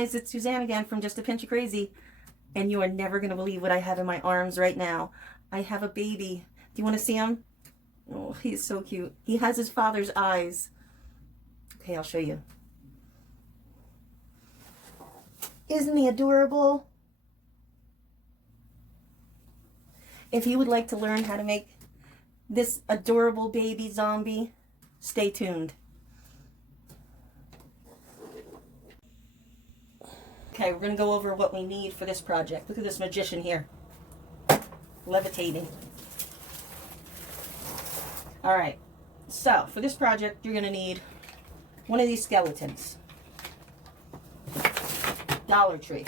guys, it's Suzanne again from Just a Pinch of Crazy, and you are never going to believe what I have in my arms right now. I have a baby. Do you want to see him? Oh, he's so cute. He has his father's eyes. Okay, I'll show you. Isn't he adorable? If you would like to learn how to make this adorable baby zombie, stay tuned. Okay, we're going to go over what we need for this project. Look at this magician here. Levitating. Alright, so for this project you're going to need one of these skeletons. Dollar Tree.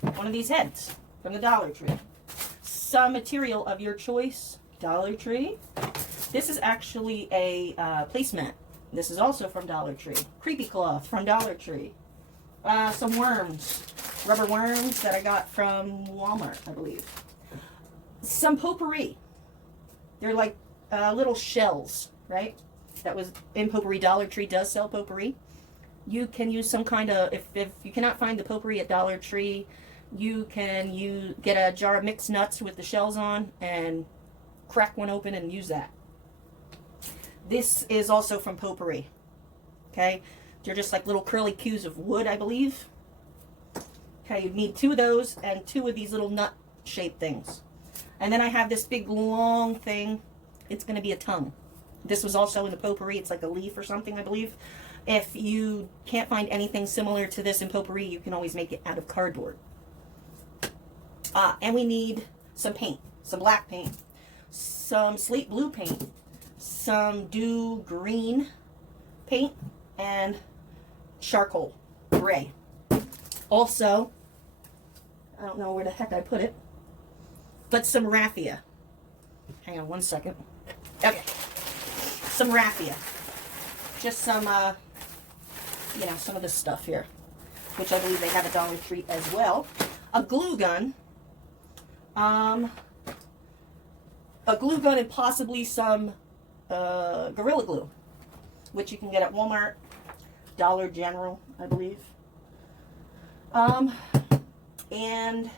One of these heads from the Dollar Tree. Some material of your choice. Dollar Tree. This is actually a placemat. This is also from Dollar Tree. Creepy cloth from Dollar Tree. Some worms, rubber worms that I got from Walmart, I believe. Some potpourri. They're like little shells, right? That was in potpourri. Dollar Tree does sell potpourri. You can use some kind of, if you cannot find the potpourri at Dollar Tree, you can get a jar of mixed nuts with the shells on and crack one open and use that. This is also from potpourri. Okay? They're just like little curly cues of wood, I believe. Okay, you need 2 of those and 2 of these little nut-shaped things. And then I have this big long thing. It's going to be a tongue. This was also in the potpourri. It's like a leaf or something, I believe. If you can't find anything similar to this in potpourri, you can always make it out of cardboard. And we need some paint, some black paint, some slate blue paint, some dew green paint, and charcoal gray. Also, I don't know where the heck I put it, but some raffia. Hang on one second. Okay, some raffia. Just some, you know, some of this stuff here, which I believe they have at Dollar Tree as well. A glue gun. A glue gun and possibly some Gorilla Glue, which you can get at Walmart, Dollar General, I believe. And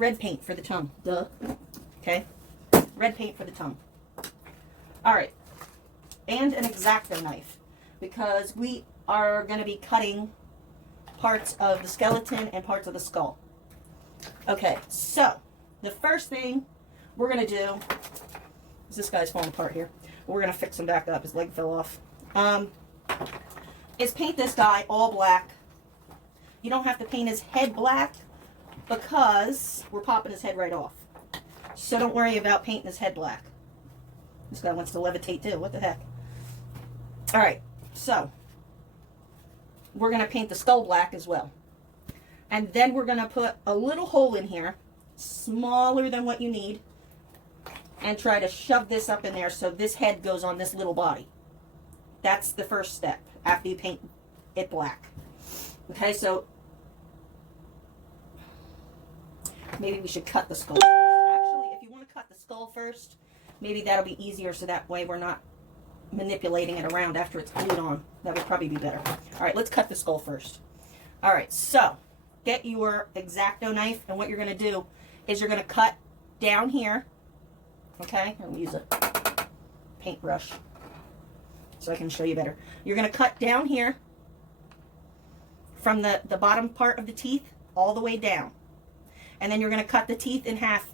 red paint for the tongue. Duh. Okay. Red paint for the tongue. Alright. And an X-Acto knife, because we are going to be cutting parts of the skeleton and parts of the skull. Okay, so the first thing we're going to do is, this guy's falling apart here. We're going to fix him back up. His leg fell off. Is paint this guy all black. You don't have to paint his head black because we're popping his head right off. So don't worry about painting his head black. This guy wants to levitate too. What the heck? Alright, so we're going to paint the skull black as well. And then we're going to put a little hole in here, smaller than what you need, and try to shove this up in there so this head goes on this little body. That's the first step after you paint it black. Okay, so maybe we should cut the skull first. Actually, if you want to cut the skull first, maybe that'll be easier, so that way we're not manipulating it around after it's glued on. That would probably be better. Alright, let's cut the skull first. Alright, so get your X-Acto knife, and what you're going to do is you're going to cut down here. Okay, I'm going to use a paintbrush so I can show you better. You're going to cut down here from the bottom part of the teeth all the way down. And then you're going to cut the teeth in half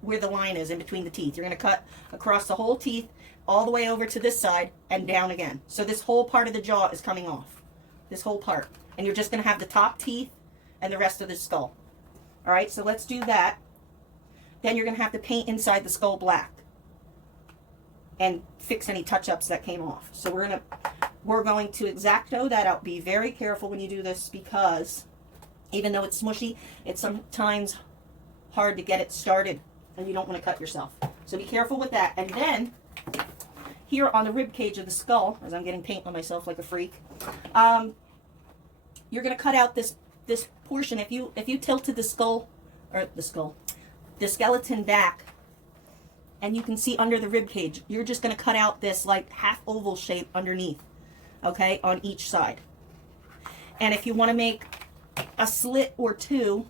where the line is in between the teeth. You're going to cut across the whole teeth all the way over to this side and down again. So this whole part of the jaw is coming off. This whole part. And you're just going to have the top teeth and the rest of the skull. Alright, so let's do that. Then you're going to have to paint inside the skull black and fix any touch-ups that came off. So we're going to X-Acto that out. Be very careful when you do this, because even though it's smushy, it's sometimes hard to get it started, and you don't want to cut yourself. So be careful with that. And then here on the rib cage of the skull, as I'm getting paint on myself like a freak, you're going to cut out this portion. If you tilted the skeleton back, and you can see under the rib cage, you're just going to cut out this like half oval shape underneath, okay, on each side. And if you want to make a slit or two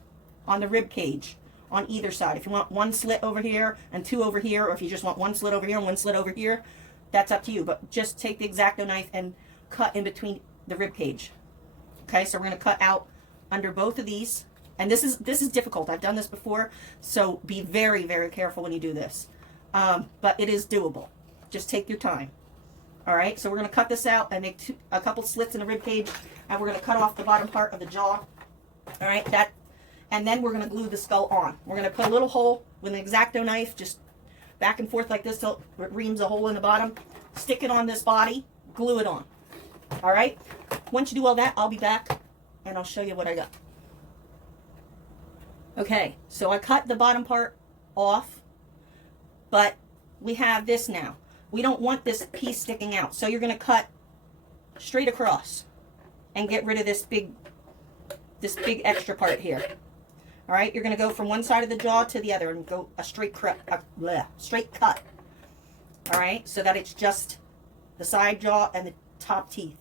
on the rib cage on either side, if you want one slit over here and two over here, or if you just want one slit over here and one slit over here, that's up to you. But just take the X-Acto knife and cut in between the rib cage. Okay, so we're going to cut out under both of these. And this is difficult. I've done this before, so be very, very careful when you do this. But it is doable. Just take your time. All right, so we're going to cut this out and make a couple slits in the rib cage, and we're going to cut off the bottom part of the jaw. All right, and then we're going to glue the skull on. We're going to put a little hole with an X-Acto knife, just back and forth like this till it reams a hole in the bottom. Stick it on this body, glue it on. All right, once you do all that, I'll be back and I'll show you what I got. Okay, so I cut the bottom part off, but we have this now. We don't want this piece sticking out, so you're going to cut straight across and get rid of this big extra part here. All right, you're going to go from one side of the jaw to the other and go a straight cut. All right, so that it's just the side jaw and the top teeth.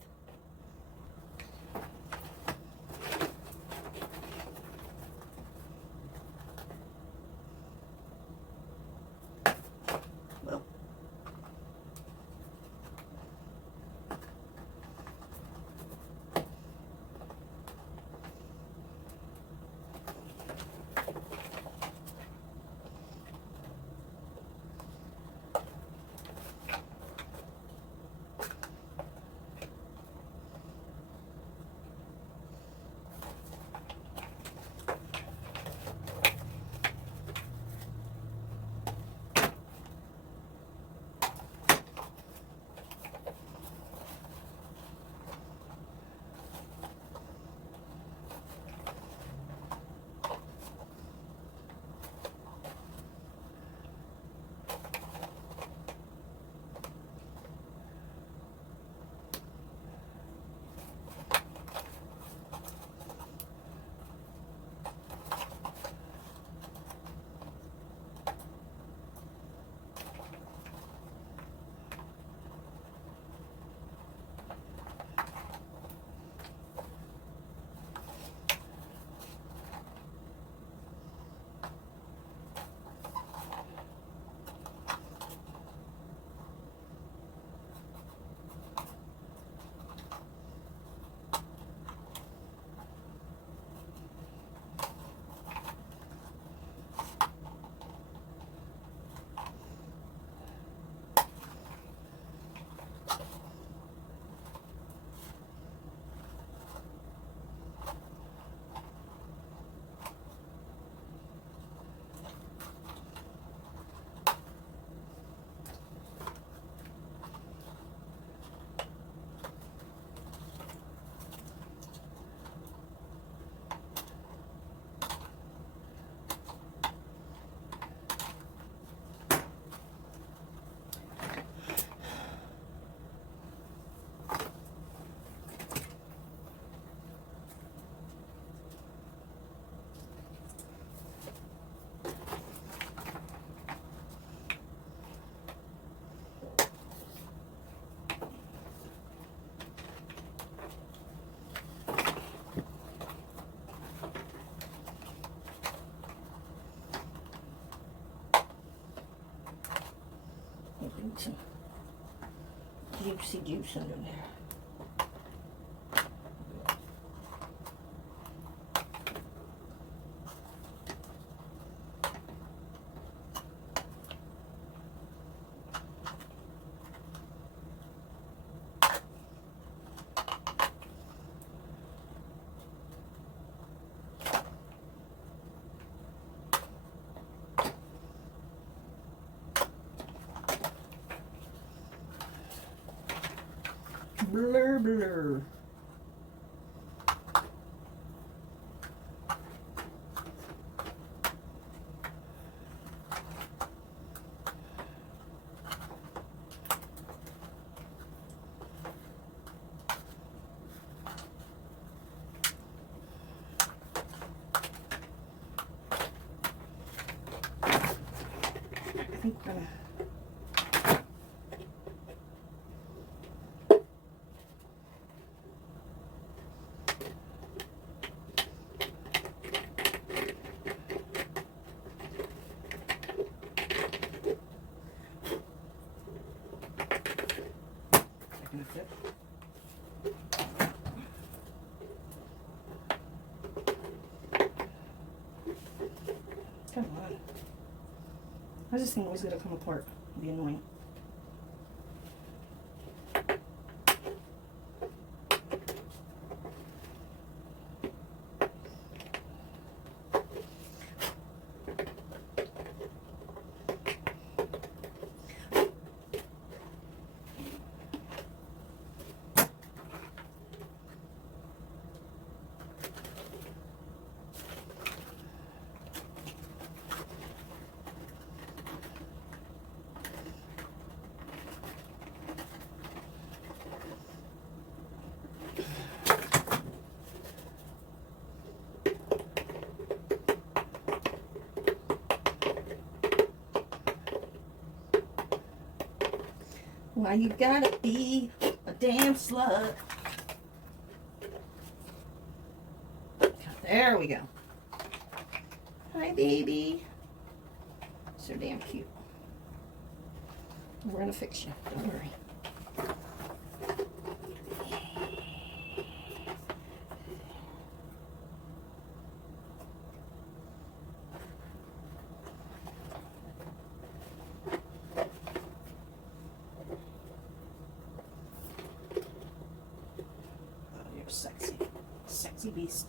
Some juicy juice under there. Blur, blur. I think we're gonna How's this thing always gonna come apart? It'd be annoying. Why you gotta be a damn slut? There we go. Hi, baby. So damn cute. We're gonna fix you. Don't worry. Sexy, sexy beast.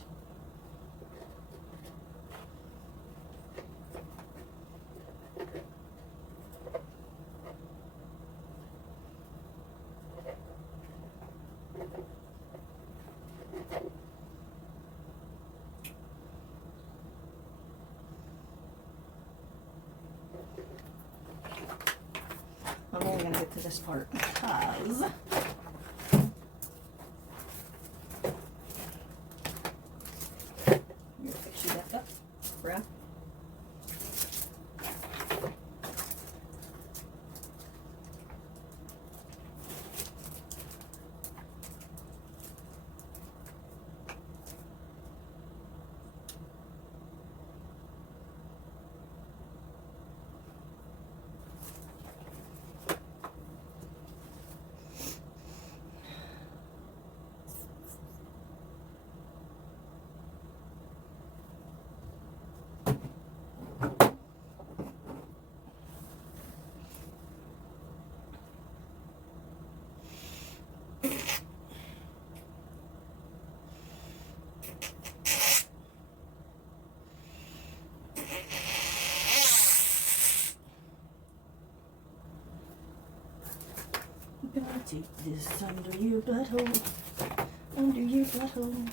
I'm only gonna get to this part because bruh. Gonna take this under your butthole, under your butthole.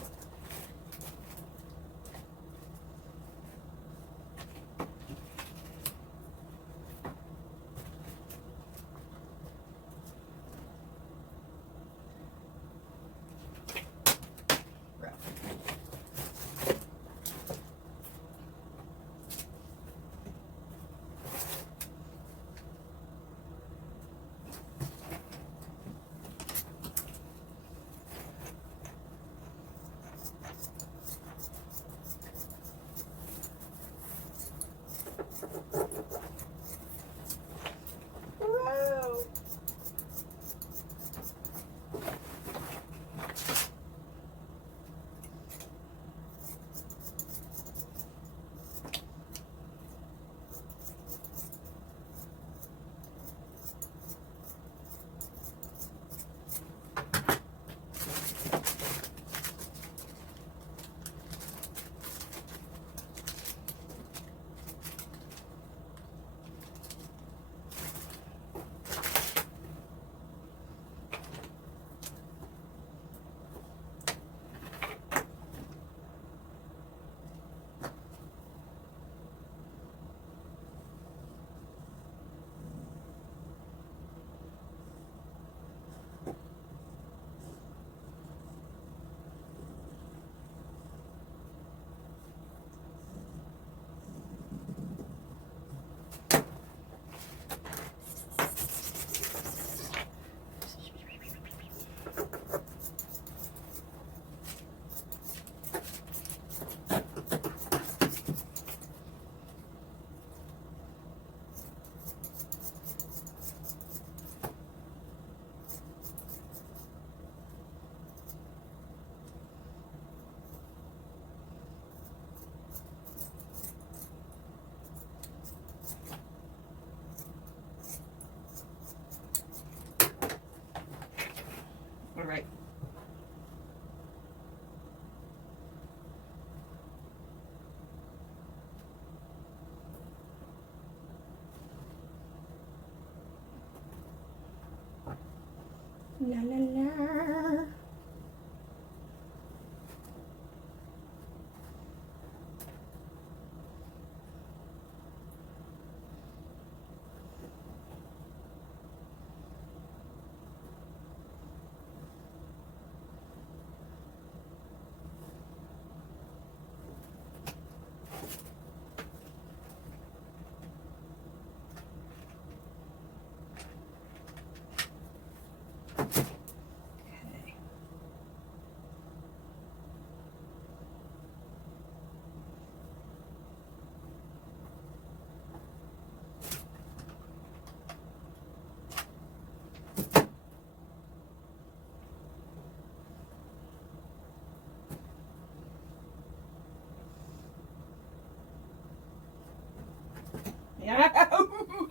La la la.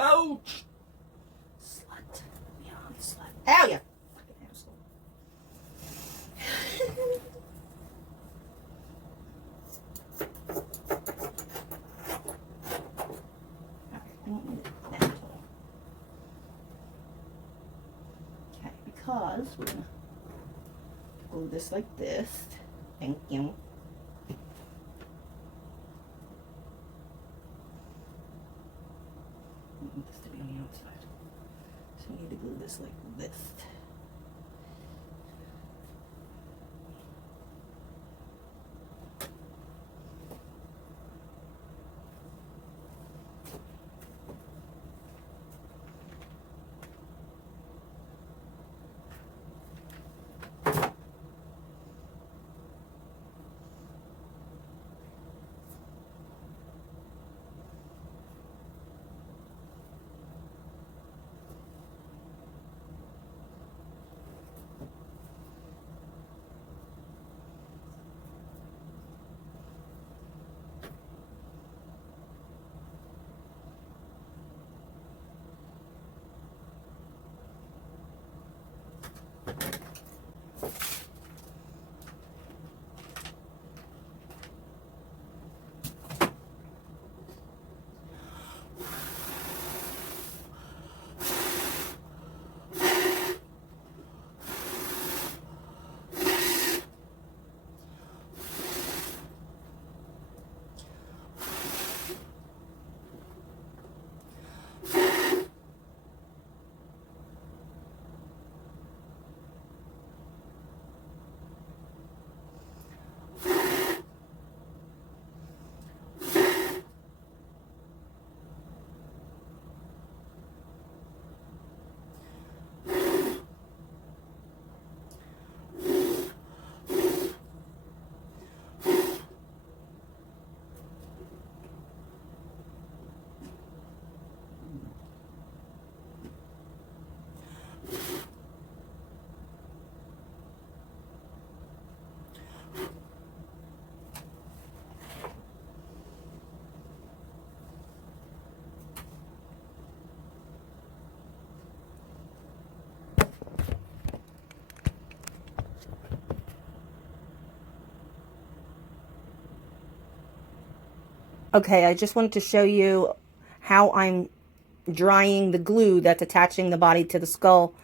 Ouch! Slut. Beyond slut. Ow, you fucking asshole. Okay, because we're gonna glue this like this. Thank you. I want this to be on the outside. So we need to glue this like this. Okay, I just wanted to show you how I'm drying the glue that's attaching the body to the skull.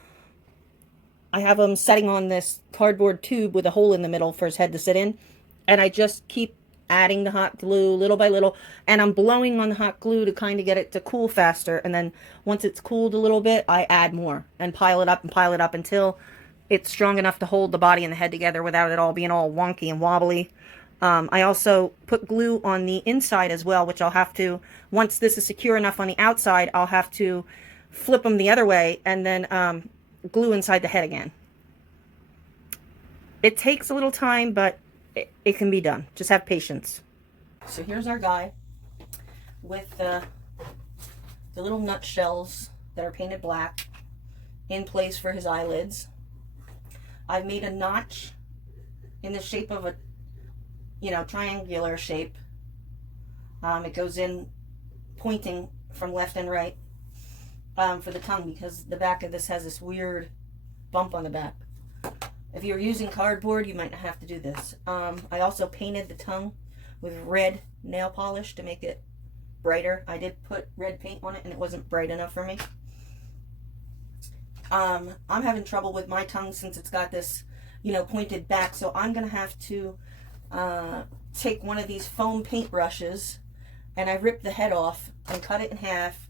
I have him setting on this cardboard tube with a hole in the middle for his head to sit in. And I just keep adding the hot glue little by little. And I'm blowing on the hot glue to kind of get it to cool faster. And then once it's cooled a little bit, I add more and pile it up until it's strong enough to hold the body and the head together without it all being all wonky and wobbly. I also put glue on the inside as well, which I'll have to, once this is secure enough on the outside, I'll have to flip them the other way and then glue inside the head again. It takes a little time, but it can be done. Just have patience. So here's our guy with the little nutshells that are painted black in place for his eyelids. I've made a notch in the shape of a, triangular shape. It goes in pointing from left and right for the tongue, because the back of this has this weird bump on the back. If you're using cardboard, you might not have to do this. I also painted the tongue with red nail polish to make it brighter. I did put red paint on it and it wasn't bright enough for me. I'm having trouble with my tongue since it's got this, you know, pointed back. So I'm going to have to take one of these foam paintbrushes, and I rip the head off and cut it in half.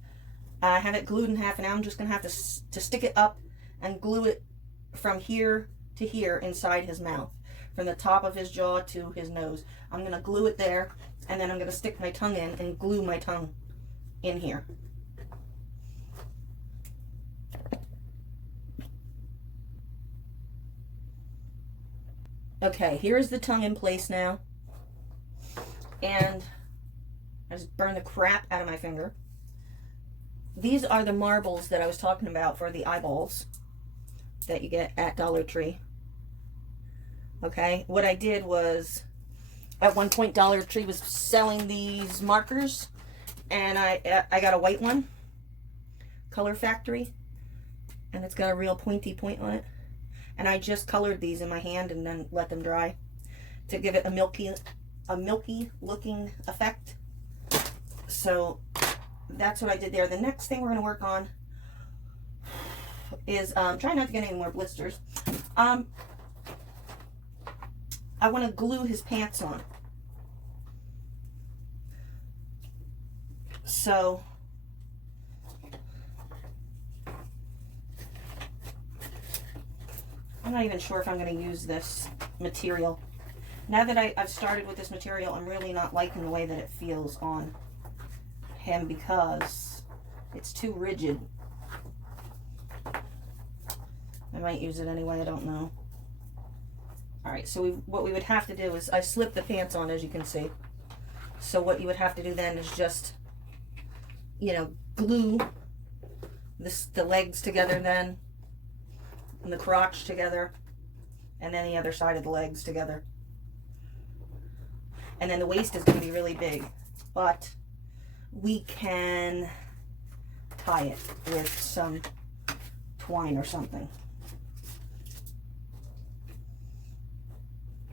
I have it glued in half, and now I'm just going to have to stick it up and glue it from here to here inside his mouth, from the top of his jaw to his nose. I'm going to glue it there, and then I'm going to stick my tongue in and glue my tongue in here. Okay, here's the tongue in place now. And I just burned the crap out of my finger. These are the marbles that I was talking about for the eyeballs that you get at Dollar Tree. Okay, what I did was, at one point Dollar Tree was selling these markers, and I got a white one, Color Factory, and it's got a real pointy point on it. And I just colored these in my hand and then let them dry to give it a milky looking effect. So that's what I did there. The next thing we're going to work on is try not to get any more blisters. I want to glue his pants on. So I'm not even sure if I'm going to use this material. Now that I've started with this material, I'm really not liking the way that it feels on him because it's too rigid. I might use it anyway, I don't know. Alright, so what we would have to do is, I slipped the pants on, as you can see. So what you would have to do then is just, you know, glue the legs together then, and the crotch together, and then the other side of the legs together. And then the waist is going to be really big, but we can tie it with some twine or something.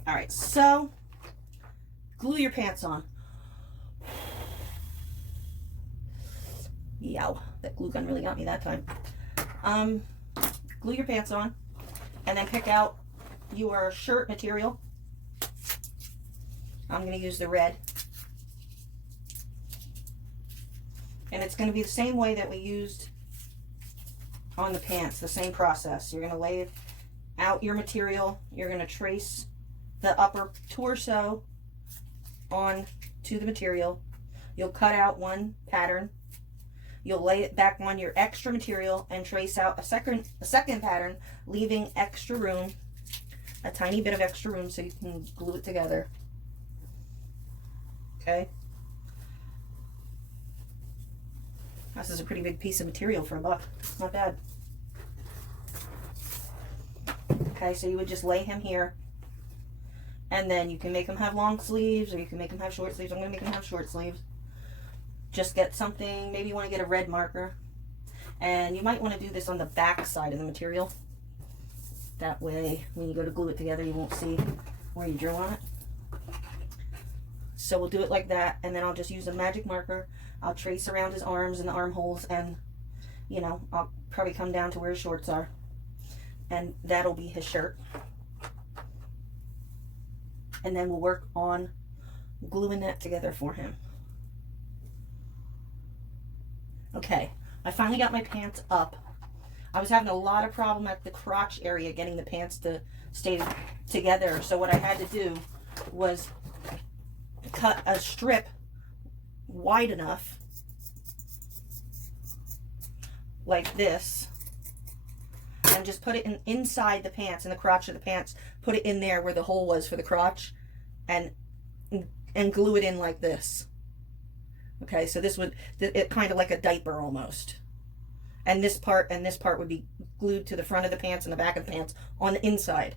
Alright, so glue your pants on. Yow, that glue gun really got me that time. Glue your pants on, and then pick out your shirt material. I'm going to use the red. And it's going to be the same way that we used on the pants, the same process. You're going to lay out your material. You're going to trace the upper torso on to the material. You'll cut out one pattern. You'll lay it back on your extra material and trace out a second pattern, leaving extra room, a tiny bit of extra room so you can glue it together. Okay? This is a pretty big piece of material for $1. Not bad. Okay, so you would just lay him here. And then you can make him have long sleeves, or you can make him have short sleeves. I'm going to make him have short sleeves. Just get something, maybe you want to get a red marker. And you might want to do this on the back side of the material. That way, when you go to glue it together, you won't see where you drew on it. So we'll do it like that, and then I'll just use a magic marker. I'll trace around his arms and the armholes, and, you know, I'll probably come down to where his shorts are. And that'll be his shirt. And then we'll work on gluing that together for him. Okay, I finally got my pants up. I was having a lot of problem at the crotch area getting the pants to stay together. So what I had to do was cut a strip wide enough, like this, and just put it inside the pants, in the crotch of the pants. Put it in there where the hole was for the crotch, and glue it in like this. Okay, so this would, it kind of like a diaper almost. And this part would be glued to the front of the pants and the back of the pants on the inside.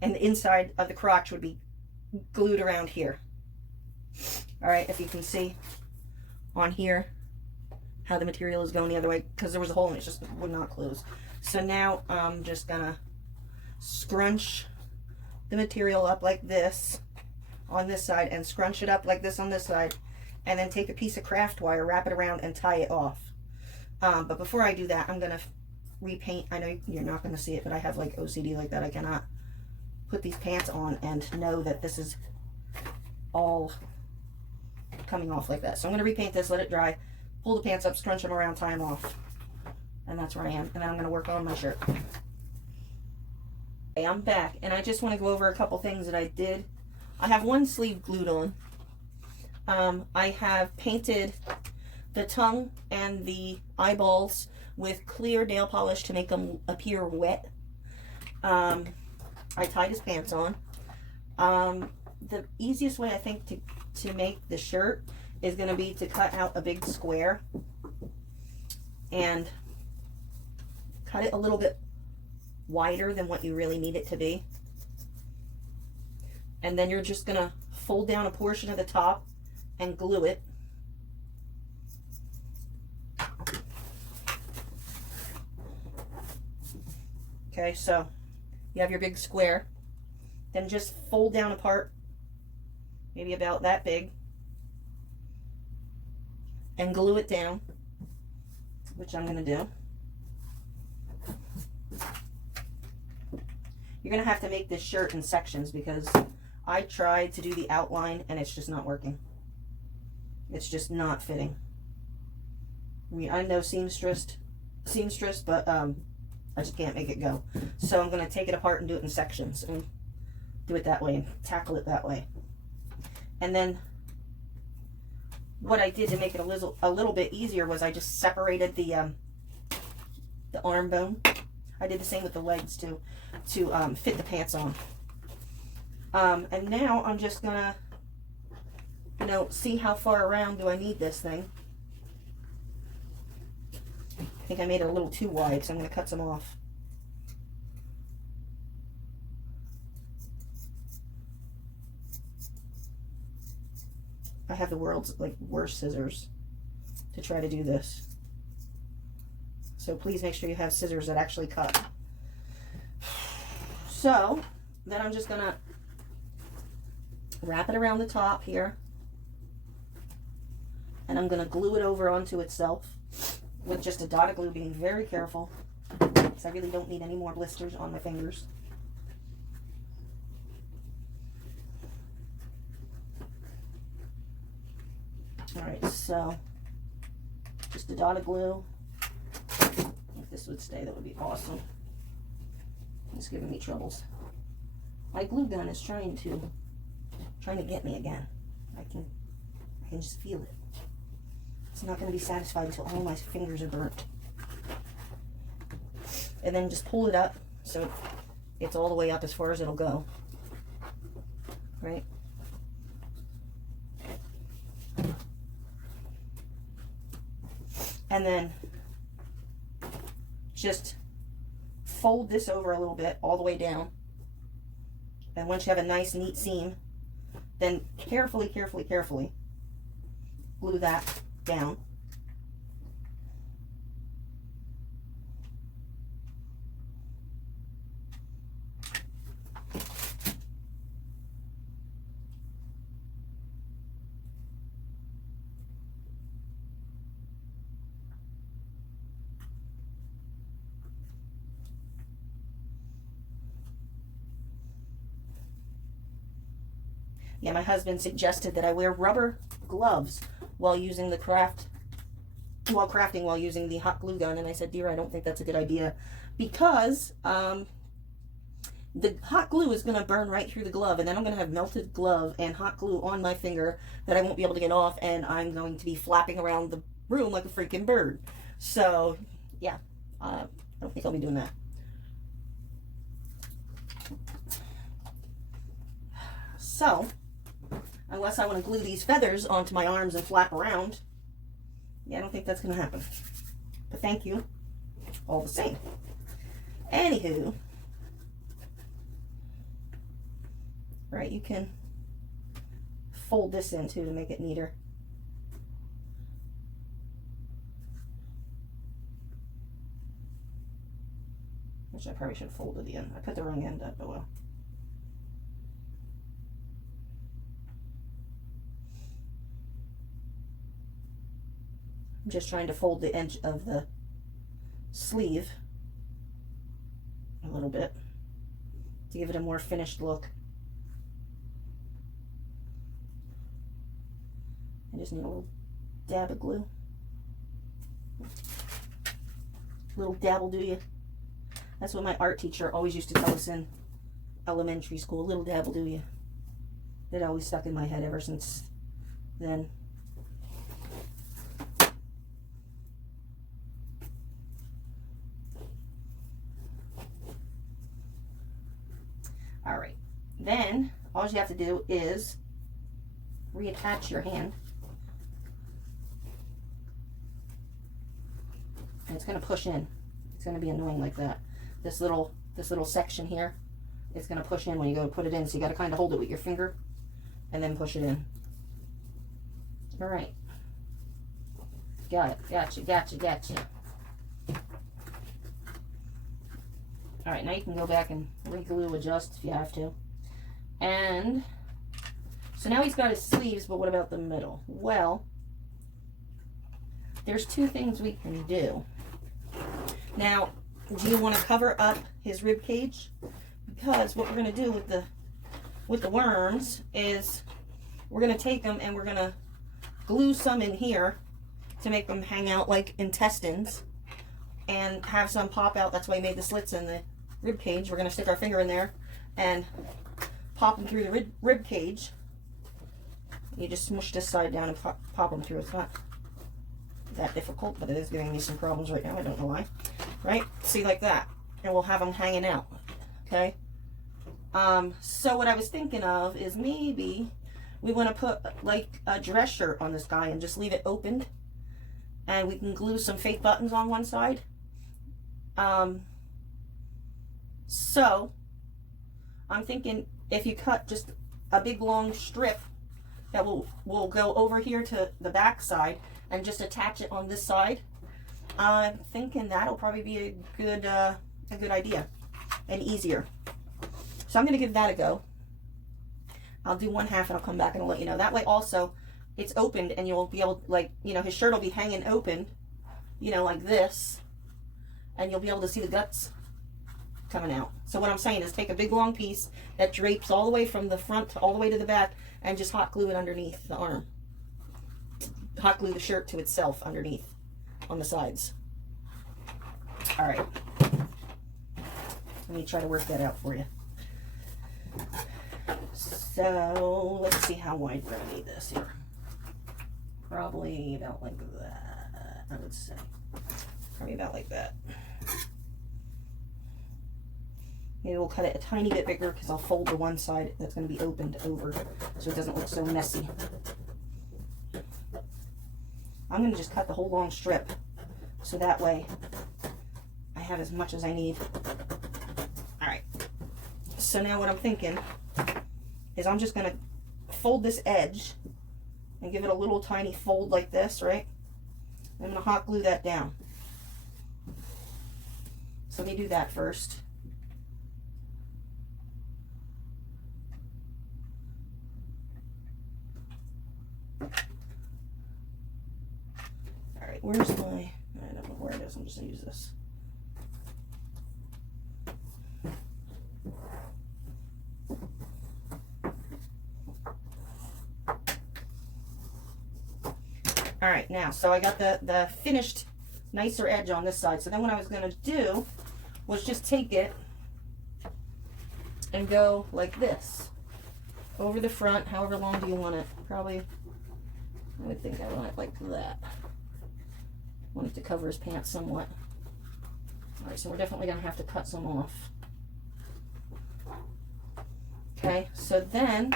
And the inside of the crotch would be glued around here. All right, if you can see on here how the material is going the other way, because there was a hole and it just would not close. So now I'm just gonna scrunch the material up like this on this side, and scrunch it up like this on this side, and then take a piece of craft wire, wrap it around, and tie it off. But before I do that, I'm gonna repaint. I know you're not going to see it, but I have like OCD like that. I cannot put these pants on and know that this is all coming off like that. So I'm going to repaint this, let it dry, pull the pants up, scrunch them around, tie them off. And that's where I am. And then I'm going to work on my shirt. Okay, I'm back, and I just want to go over a couple things that I did. I have one sleeve glued on. I have painted the tongue and the eyeballs with clear nail polish to make them appear wet. I tied his pants on. The easiest way I think to make the shirt is going to be to cut out a big square and cut it a little bit wider than what you really need it to be. And then you're just going to fold down a portion of the top and glue it. Okay, so you have your big square. Then just fold down a part, maybe about that big, and glue it down, which I'm going to do. You're going to have to make this shirt in sections because I tried to do the outline and it's just not working. It's just not fitting. I mean, I know seamstress, but I just can't make it go. So I'm going to take it apart and do it in sections and do it that way and tackle it that way. And then what I did to make it a little bit easier was I just separated the arm bone. I did the same with the legs too, to fit the pants on. And now I'm just gonna, see how far around do I need this thing. I think I made it a little too wide, so I'm gonna cut some off. I have the world's worst scissors to try to do this. So please make sure you have scissors that actually cut. So then I'm just gonna wrap it around the top here. And I'm gonna glue it over onto itself with just a dot of glue, being very careful because I really don't need any more blisters on my fingers. Alright, so just a dot of glue. If this would stay, that would be awesome. It's giving me troubles. My glue gun is trying to get me again. I can just feel it. It's not going to be satisfied until all my fingers are burnt. And then just pull it up so it's all the way up as far as it'll go. Right? And then just fold this over a little bit all the way down. And once you have a nice neat seam, then carefully glue that down. Yeah, my husband suggested that I wear rubber gloves while using the crafting while using the hot glue gun, and I said, dear, I don't think that's a good idea because the hot glue is going to burn right through the glove, and then I'm going to have melted glove and hot glue on my finger that I won't be able to get off, and I'm going to be flapping around the room like a freaking bird. So yeah, I don't think I'll be doing that. So unless I want to glue these feathers onto my arms and flap around, yeah, I don't think that's going to happen. But thank you all the same. Anywho, right, you can fold this in too to make it neater. Which I probably should have folded the end. I put the wrong end up, but well. I'm just trying to fold the edge of the sleeve little bit to give it a more finished look. I just need a little dab of glue. Little dabble do you. That's what my art teacher always used to tell us in elementary school. Little dabble do you. It always stuck in my head ever since then. All right. Then all you have to do is reattach your hand. And it's going to push in. It's going to be annoying like that. This little section here, it's going to push in when you go to put it in. So you got to kind of hold it with your finger and then push it in. All right. Got it. Gotcha. All right, now you can go back and re-glue, adjust if you have to. And so now he's got his sleeves, but what about the middle? Well, there's two things we can do. Now, do you want to cover up his rib cage? Because what we're going to do with the worms is we're going to take them and we're going to glue some in here to make them hang out like intestines and have some pop out. That's why we made the slits in the rib cage. We're going to stick our finger in there and pop them through the rib cage. You just smush this side down and pop them through. It's not that difficult, but it is giving me some problems right now. I don't know why. Right? See, like that. And we'll have them hanging out. Okay? So what I was thinking of is maybe we want to put like a dress shirt on this guy and just leave it opened. And we can glue some fake buttons on one side. So I'm thinking if you cut just a big long strip that will go over here to the back side and just attach it on this side, I'm thinking that'll probably be a good idea and easier. So I'm going to give that a go. I'll do one half and I'll come back and I'll let you know. That way also it's opened and you'll be able, like, you know, his shirt will be hanging open, you know, like this, and you'll be able to see the guts coming out. So what I'm saying is take a big long piece that drapes all the way from the front to all the way to the back and just hot glue it underneath the arm. Hot glue the shirt to itself underneath on the sides. All right. Let me try to work that out for you. So let's see how wide we're gonna need this here. Probably about like that, I would say. Probably about like that. Maybe we'll cut it a tiny bit bigger because I'll fold the one side that's going to be opened over so it doesn't look so messy. I'm going to just cut the whole long strip so that way I have as much as I need. Alright, so now what I'm thinking is I'm just going to fold this edge and give it a little tiny fold like this, right? I'm going to hot glue that down. So let me do that first. Alright, where's my, I don't know where it is, I'm just going to use this. Alright, now, so I got the finished nicer edge on this side. So then what I was going to do was just take it and go like this. Over the front, however long do you want it? Probably, I would think I want it like that. I want it to cover his pants somewhat. Alright, so we're definitely going to have to cut some off. Okay, so then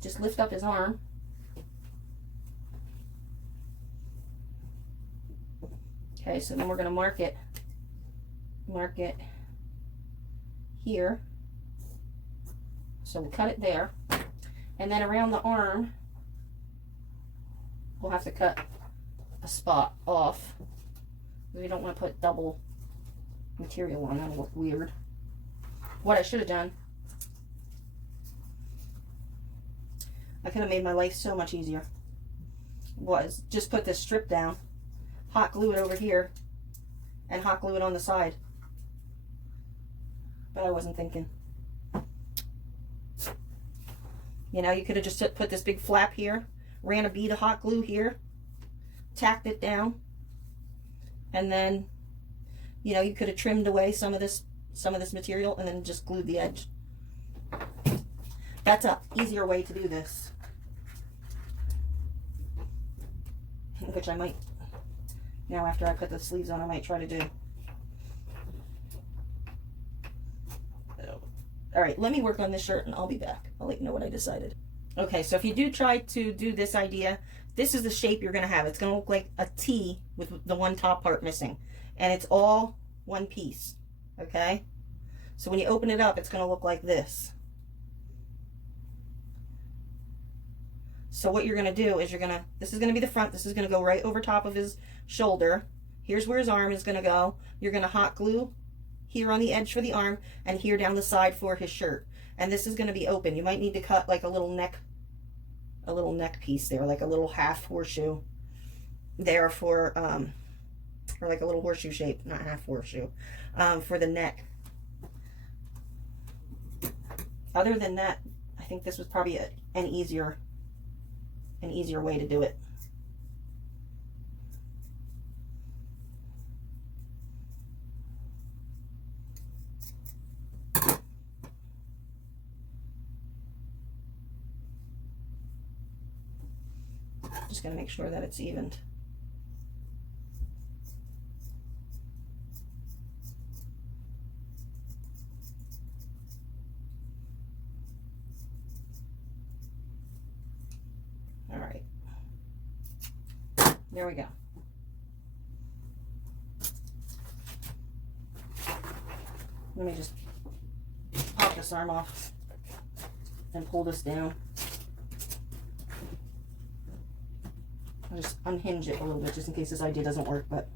just lift up his arm. Okay, so then we're going to mark it here. So we'll cut it there. And then around the arm, we'll have to cut a spot off. We don't want to put double material on, that'll look weird. What I should have done, I could have made my life so much easier, was just put this strip down, hot glue it over here, and hot glue it on the side. but I wasn't thinking. You know, you could have just put this big flap here, ran a bead of hot glue here, tacked it down, and then, you know, you could have trimmed away some of this material and then just glued the edge. That's a easier way to do this, which I might, now after I put the sleeves on, I might try to do. All right, let me work on this shirt and I'll be back. I'll let you know what I decided. Okay, so if you do try to do this idea, this is the shape you're gonna have. It's gonna look like a T with the one top part missing. And it's all one piece, okay? So when you open it up, it's gonna look like this. So what you're gonna do is this is gonna be the front, this is gonna go right over top of his shoulder. Here's where his arm is gonna go. You're gonna hot glue here on the edge for the arm and here down the side for his shirt. And this is going to be open. You might need to cut like a little neck piece there, like a little half horseshoe there for or like a little horseshoe shape, not half horseshoe, for the neck. Other than that, I think this was probably an easier way to do it. Just going to make sure that it's evened. All right. There we go. Let me just pop this arm off and pull this down. I'll just unhinge it a little bit just in case this idea doesn't work, but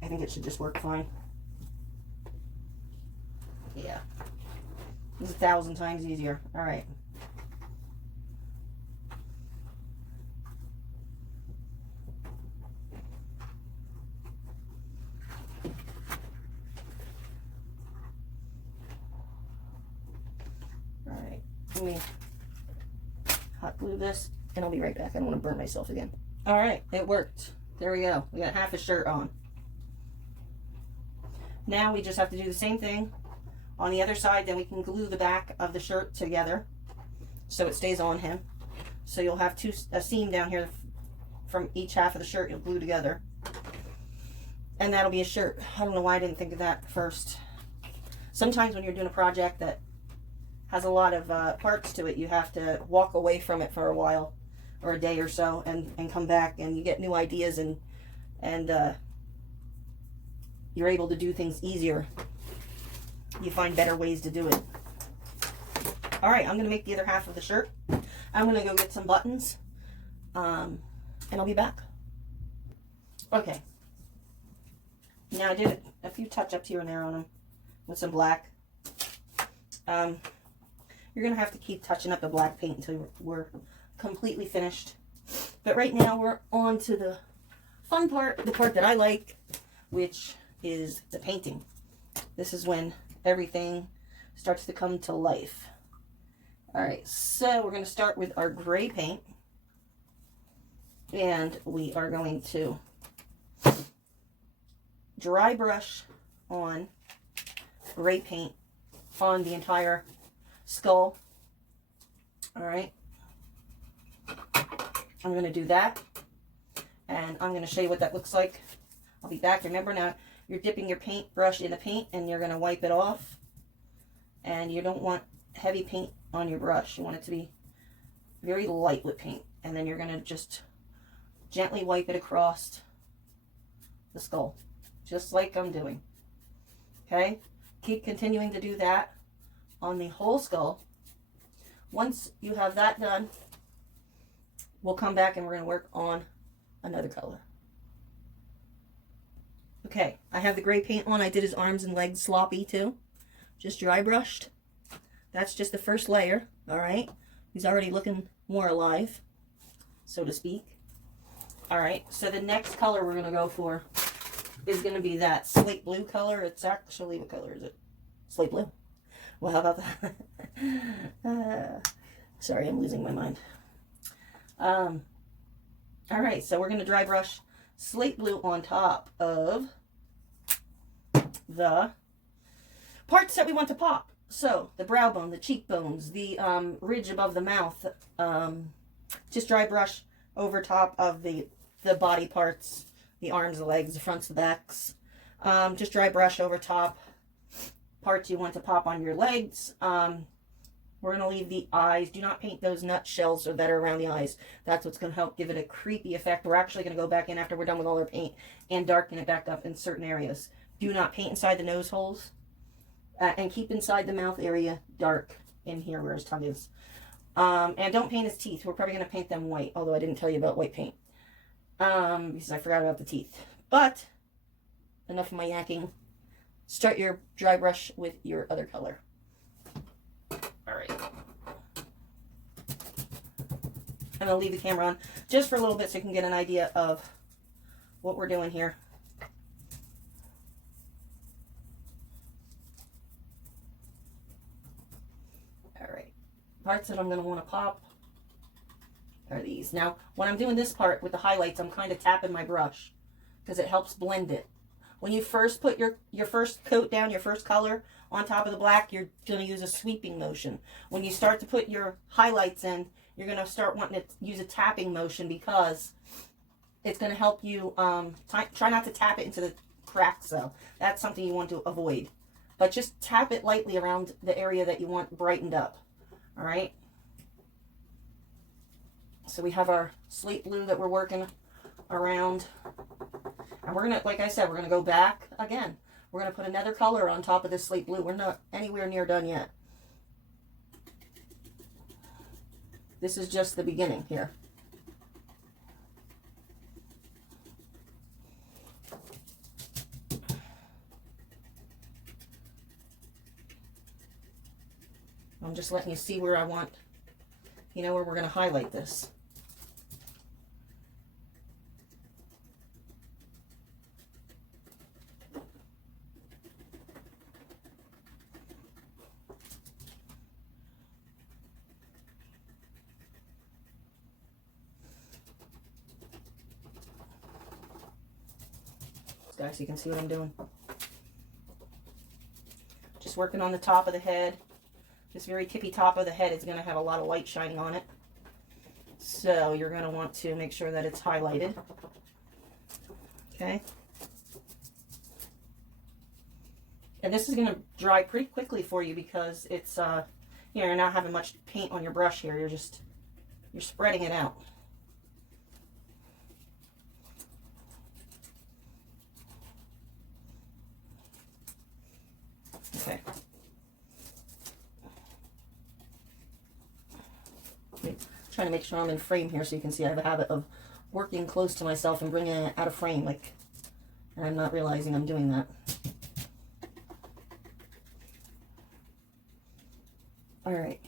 I think it should just work fine. Yeah. It's 1,000 times easier. All right. All right. Let me hot glue this and I'll be right back. I don't want to burn myself again. All right, it worked. There we go. We got half a shirt on. Now we just have to do the same thing on the other side. Then we can glue the back of the shirt together so it stays on him. So you'll have a seam down here from each half of the shirt you'll glue together. And that'll be a shirt. I don't know why I didn't think of that first. Sometimes when you're doing a project that has a lot of parts to it, you have to walk away from it for a while, or a day or so, and come back, and you get new ideas, and you're able to do things easier. You find better ways to do it. All right, I'm gonna make the other half of the shirt. I'm gonna go get some buttons, and I'll be back. Okay. Now I did a few touch-ups here and there on them with some black. You're gonna have to keep touching up the black paint until we're completely finished. But right now we're on to the fun part, the part that I like, which is the painting. This is when everything starts to come to life. All right, so we're going to start with our gray paint, and we are going to dry brush on gray paint on the entire skull. All right, I'm going to do that, and I'm going to show you what that looks like. I'll be back. Remember, now you're dipping your paintbrush in the paint and you're going to wipe it off, and you don't want heavy paint on your brush. You want it to be very light with paint, and then you're going to just gently wipe it across the skull, just like I'm doing. Okay, keep continuing to do that on the whole skull. Once you have that done, we'll come back and we're going to work on another color. Okay, I have the gray paint on. I did his arms and legs sloppy too, just dry brushed. That's just the first layer. All right, he's already looking more alive, so to speak. All right, so the next color we're going to go for is going to be that slate blue color. It's actually, what color is it? Slate blue. Well, how about that? Sorry, I'm losing my mind. All right, so we're going to dry brush slate blue on top of the parts that we want to pop. So the brow bone, the cheekbones, the ridge above the mouth. Just dry brush over top of the body parts, the arms, the legs, the fronts, the backs. Just dry brush over top parts you want to pop on your legs. We're going to leave the eyes. Do not paint those nut shells that are around the eyes. That's what's going to help give it a creepy effect. We're actually going to go back in after we're done with all our paint and darken it back up in certain areas. Do not paint inside the nose holes. And keep inside the mouth area dark in here where his tongue is. And don't paint his teeth. We're probably going to paint them white, although I didn't tell you about white paint. Because I forgot about the teeth. But, enough of my yakking. Start your dry brush with your other color. Alright. I'm going to leave the camera on just for a little bit so you can get an idea of what we're doing here. Alright. Parts that I'm going to want to pop are these. Now, when I'm doing this part with the highlights, I'm kind of tapping my brush because it helps blend it. When you first put your first coat down, your first color on top of the black, you're going to use a sweeping motion. When you start to put your highlights in, you're going to start wanting to use a tapping motion because it's going to help you try not to tap it into the cracks, though. That's something you want to avoid. But just tap it lightly around the area that you want brightened up. All right? So we have our slate blue that we're working around. And we're going to, like I said, we're going to go back again. We're going to put another color on top of this slate blue. We're not anywhere near done yet. This is just the beginning here. I'm just letting you see where I want, where we're going to highlight this. Guys, you can see what I'm doing. Just working on the top of the head. This very tippy top of the head is going to have a lot of light shining on it. So you're going to want to make sure that it's highlighted. Okay. And this is going to dry pretty quickly for you because it's, you're not having much paint on your brush here. You're spreading it out. Okay. Trying to make sure I'm in frame here so you can see I have a habit of working close to myself and bringing it out of frame, and I'm not realizing I'm doing that. All right.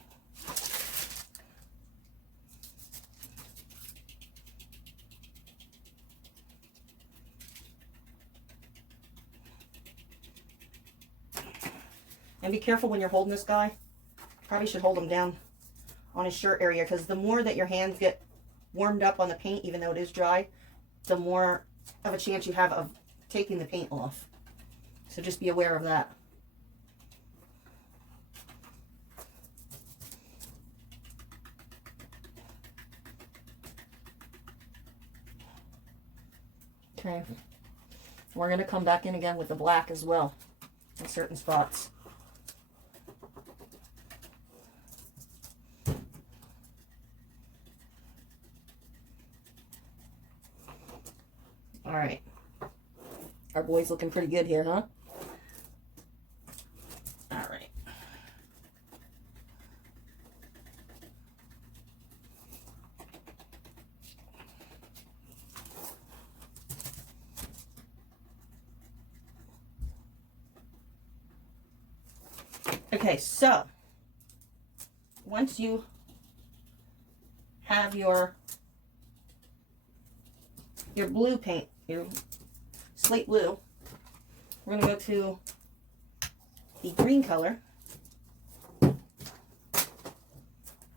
And be careful when you're holding this guy. Probably should hold him down on his shirt area, because the more that your hands get warmed up on the paint, even though it is dry, the more of a chance you have of taking the paint off. So just be aware of that. Okay. We're going to come back in again with the black as well in certain spots. All right. Our boy's looking pretty good here, huh? All right. Okay, so once you have your blue paint, your slate blue, we're going to go to the green color.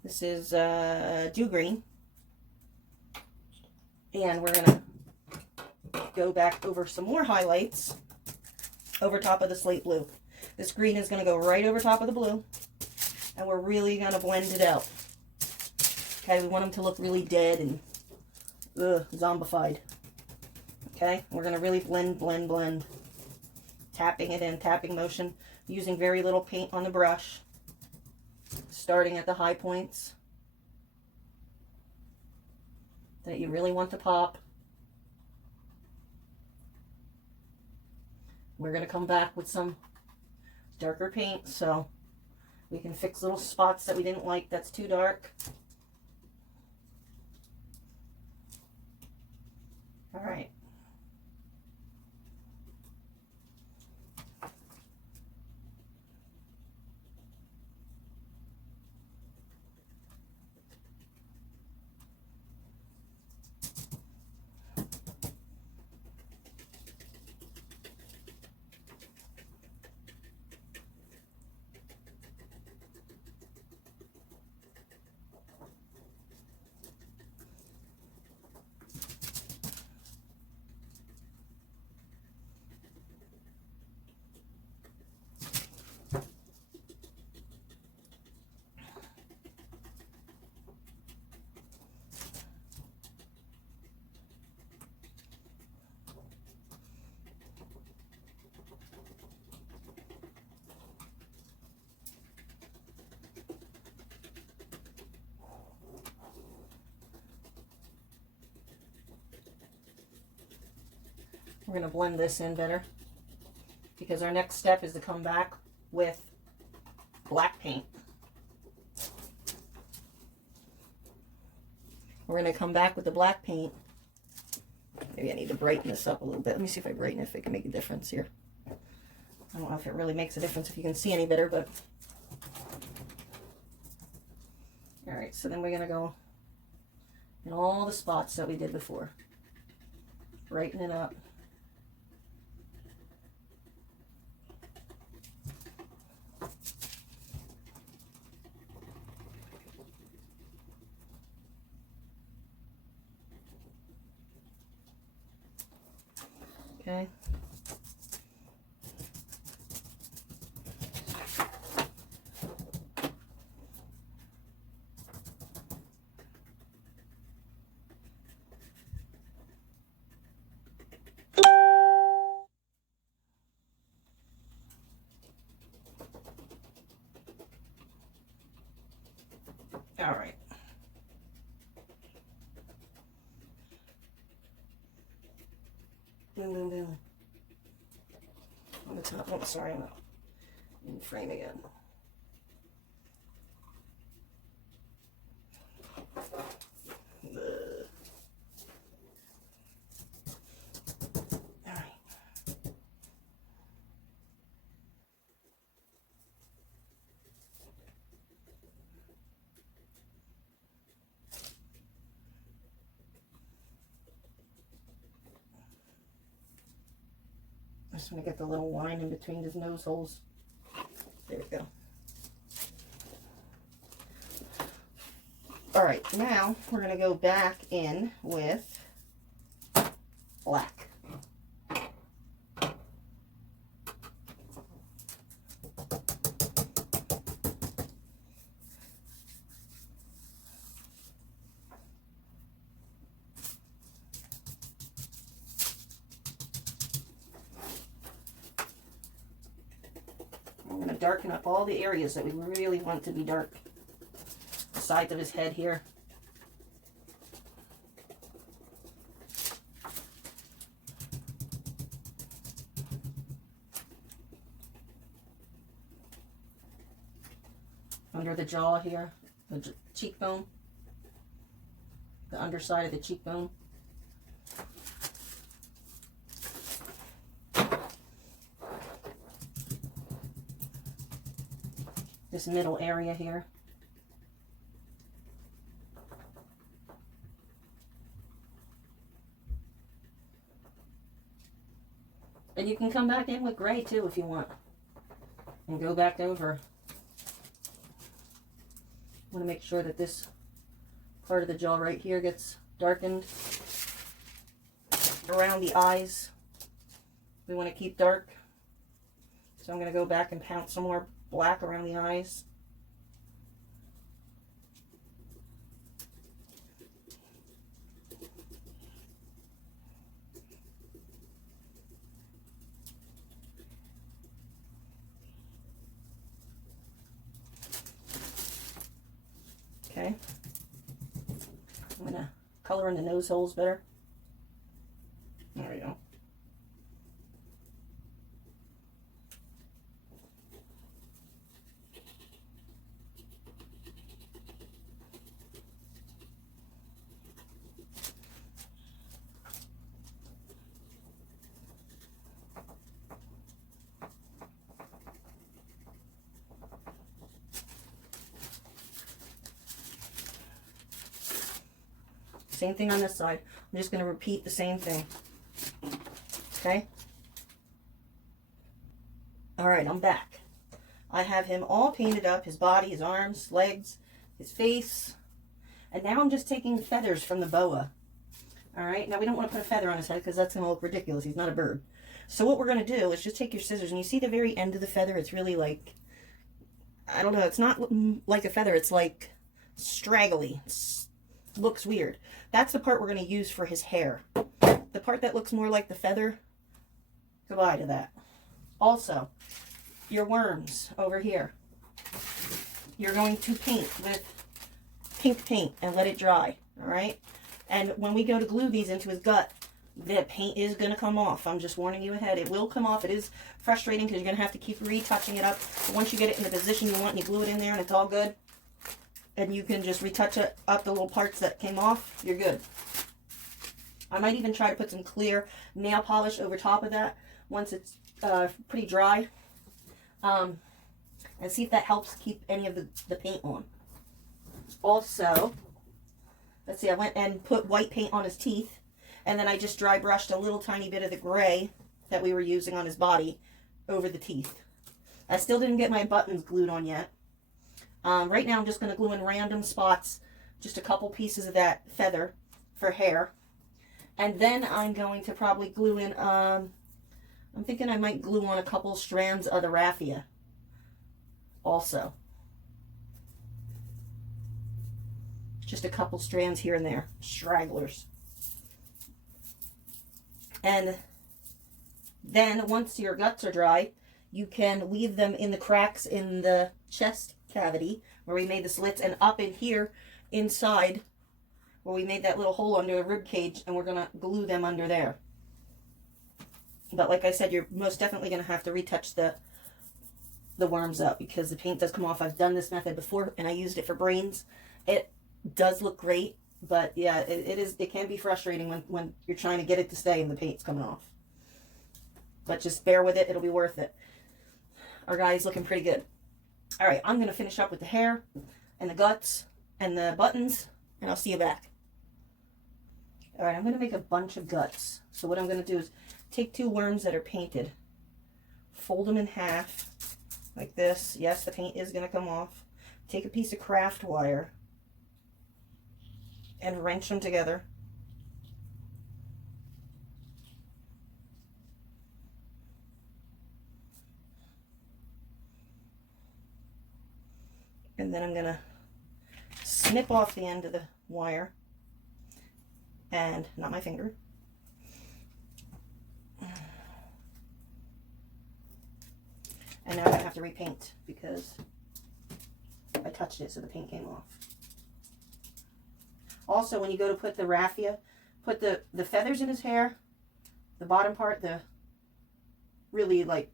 This is Dew Green. And we're going to go back over some more highlights over top of the slate blue. This green is going to go right over top of the blue. And we're really going to blend it out. Okay, we want them to look really dead and zombified. Okay, we're going to really blend, blend, blend. Tapping it in, tapping motion, using very little paint on the brush. Starting at the high points that you really want to pop. We're going to come back with some darker paint so we can fix little spots that we didn't like that's too dark. All right. We're going to blend this in better because our next step is to come back with black paint. We're going to come back with the black paint. Maybe I need to brighten this up a little bit. Let me see if I brighten it, if it can make a difference here. I don't know if it really makes a difference if you can see any better, but... Alright, so then we're going to go in all the spots that we did before. Brighten it up. Okay. All right. Boom, boom, boom. On the top. Oh, sorry, I'm not in frame again. All right. I just want to get the little line in between his nose holes. There we go. All right, now we're going to go back in with black. I'm going to darken up all the areas that we really want to be dark. The sides of his head here. Under the jaw here, the cheekbone, the underside of the cheekbone. This middle area here. And you can come back in with gray too if you want. and go back over. I want to make sure that this part of the gel right here gets darkened around the eyes. We want to keep dark. So I'm going to go back and pound some more black around the eyes. Okay. I'm going to color in the nose holes better. There we go. Same thing on this side. I'm just going to repeat the same thing. Okay? Alright, I'm back. I have him all painted up. His body, his arms, legs, his face. And now I'm just taking feathers from the boa. Alright, now we don't want to put a feather on his head because that's going to look ridiculous. He's not a bird. So what we're going to do is just take your scissors, and you see the very end of the feather? It's really like, I don't know, it's not like a feather. It's like straggly. Looks weird. That's the part we're going to use for his hair. The part that looks more like the feather, goodbye to that. Also, your worms over here, you're going to paint with pink paint and let it dry, all right? And when we go to glue these into his gut, the paint is going to come off. I'm just warning you ahead. It will come off. It is frustrating because you're going to have to keep retouching it up. But once you get it in the position you want and you glue it in there and it's all good, and you can just retouch it up the little parts that came off, you're good. I might even try to put some clear nail polish over top of that once it's pretty dry. And see if that helps keep any of the paint on. Also, let's see, I went and put white paint on his teeth, and then I just dry brushed a little tiny bit of the gray that we were using on his body over the teeth. I still didn't get my buttons glued on yet. Right now I'm just going to glue in random spots, just a couple pieces of that feather for hair. And then I'm going to probably glue in, I'm thinking I might glue on a couple strands of the raffia also. Just a couple strands here and there, stragglers. And then once your guts are dry, you can leave them in the cracks in the chest cavity where we made the slits, and up in here inside where we made that little hole under the rib cage, and we're going to glue them under there. But like I said, you're most definitely going to have to retouch the worms up because the paint does come off. I've done this method before and I used it for brains. It does look great, but yeah, it can be frustrating when you're trying to get it to stay and the paint's coming off. But just bear with it, it'll be worth it. Our guy's looking pretty good. All right, I'm going to finish up with the hair and the guts and the buttons, and I'll see you back. All right, I'm going to make a bunch of guts. So what I'm going to do is take 2 worms that are painted, fold them in half like this. Yes, the paint is going to come off. Take a piece of craft wire and wrench them together. And then I'm going to snip off the end of the wire, and not my finger. And now I have to repaint because I touched it so the paint came off. Also, when you go to put the raffia, put the feathers in his hair, the bottom part, the really like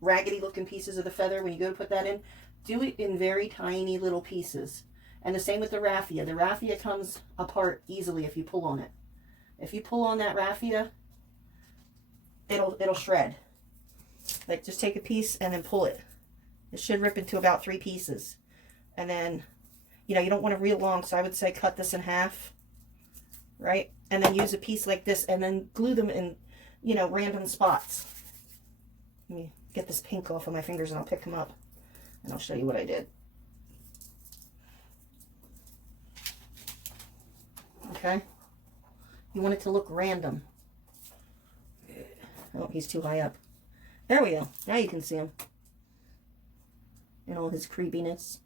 raggedy looking pieces of the feather, when you go to put that in, do it in very tiny little pieces. And the same with the raffia. The raffia comes apart easily if you pull on it. If you pull on that raffia, it'll shred. Like, just take a piece and then pull it. It should rip into about 3 pieces. And then, you know, you don't want it real long, so I would say cut this in half, right? And then use a piece like this and then glue them in, you know, random spots. Let me get this pink off of my fingers and I'll pick them up and I'll show you what I did. Okay? You want it to look random. Oh, he's too high up. There we go. Now you can see him in all his creepiness.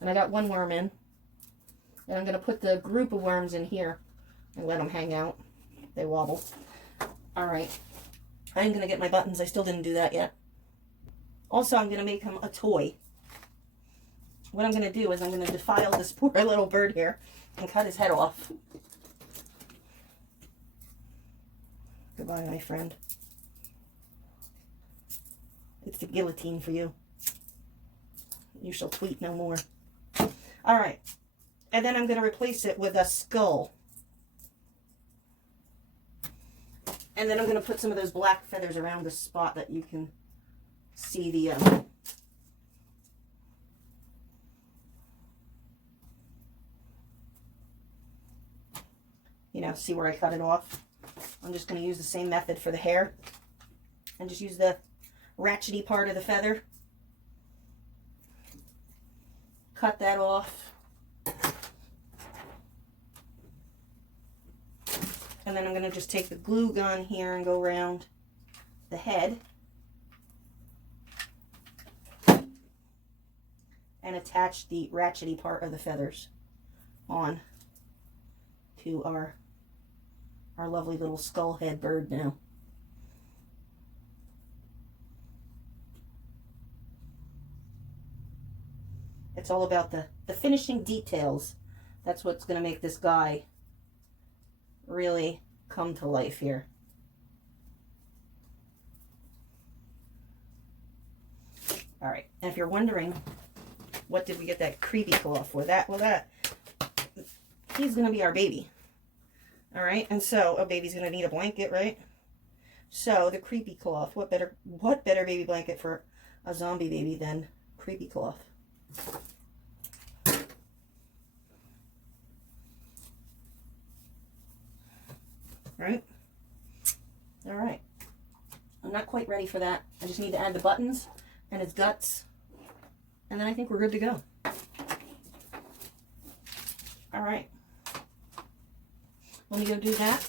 And I got one worm in. And I'm going to put the group of worms in here and let them hang out. They wobble. Alright. I'm going to get my buttons. I still didn't do that yet. Also, I'm going to make him a toy. What I'm going to do is I'm going to defile this poor little bird here and cut his head off. Goodbye, my friend. It's the guillotine for you. You shall tweet no more. Alright. And then I'm going to replace it with a skull. And then I'm going to put some of those black feathers around the spot that you can see the... see where I cut it off. I'm just going to use the same method for the hair. And just use the ratchety part of the feather. Cut that off. And then I'm going to just take the glue gun here and go around the head. And attach the ratchety part of the feathers on to our lovely little skull head bird now. It's all about the finishing details. That's what's going to make this guy really come to life here. All right, and if you're wondering, what did we get that creepy claw for? He's going to be our baby. All right, and so a baby's going to need a blanket, right? So the creepy cloth, what better baby blanket for a zombie baby than creepy cloth? Right? All right. I'm not quite ready for that. I just need to add the buttons and his guts, and then I think we're good to go. All right. Let me go do that.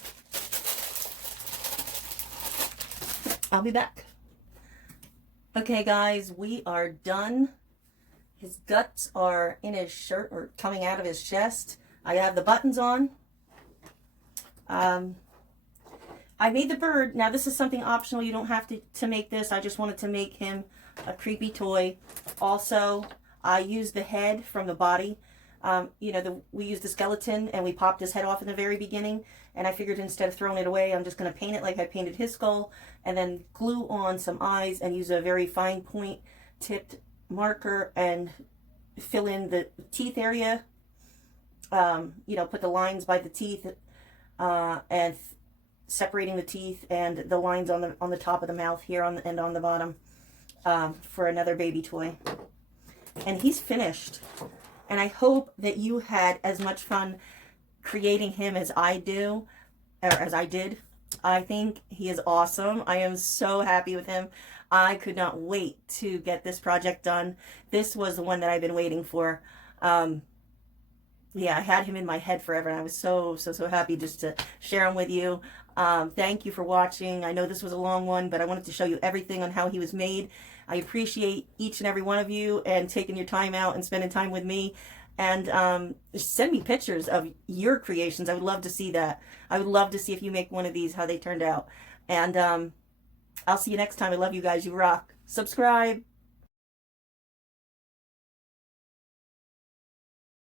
I'll be back. Okay, guys, we are done. His guts are in his shirt or coming out of his chest. I have the buttons on. I made the bird. Now, this is something optional. You don't have to make this. I just wanted to make him a creepy toy. Also, I used the head from the body. We used the skeleton and we popped his head off in the very beginning. And I figured instead of throwing it away, I'm just going to paint it like I painted his skull. And then glue on some eyes and use a very fine point tipped marker and fill in the teeth area. Put the lines by the teeth and separating the teeth and the lines on the top of the mouth here and on the bottom for another baby toy. And he's finished. And I hope that you had as much fun creating him as I do, or as I did. I think he is awesome. I am so happy with him. I could not wait to get this project done. This was the one that I've been waiting for. I had him in my head forever, and I was so happy just to share him with you. Thank you for watching. I know this was a long one, but I wanted to show you everything on how he was made. I appreciate each and every one of you and taking your time out and spending time with me. And send me pictures of your creations. I would love to see that. I would love to see if you make one of these, how they turned out. And I'll see you next time. I love you guys. You rock. Subscribe.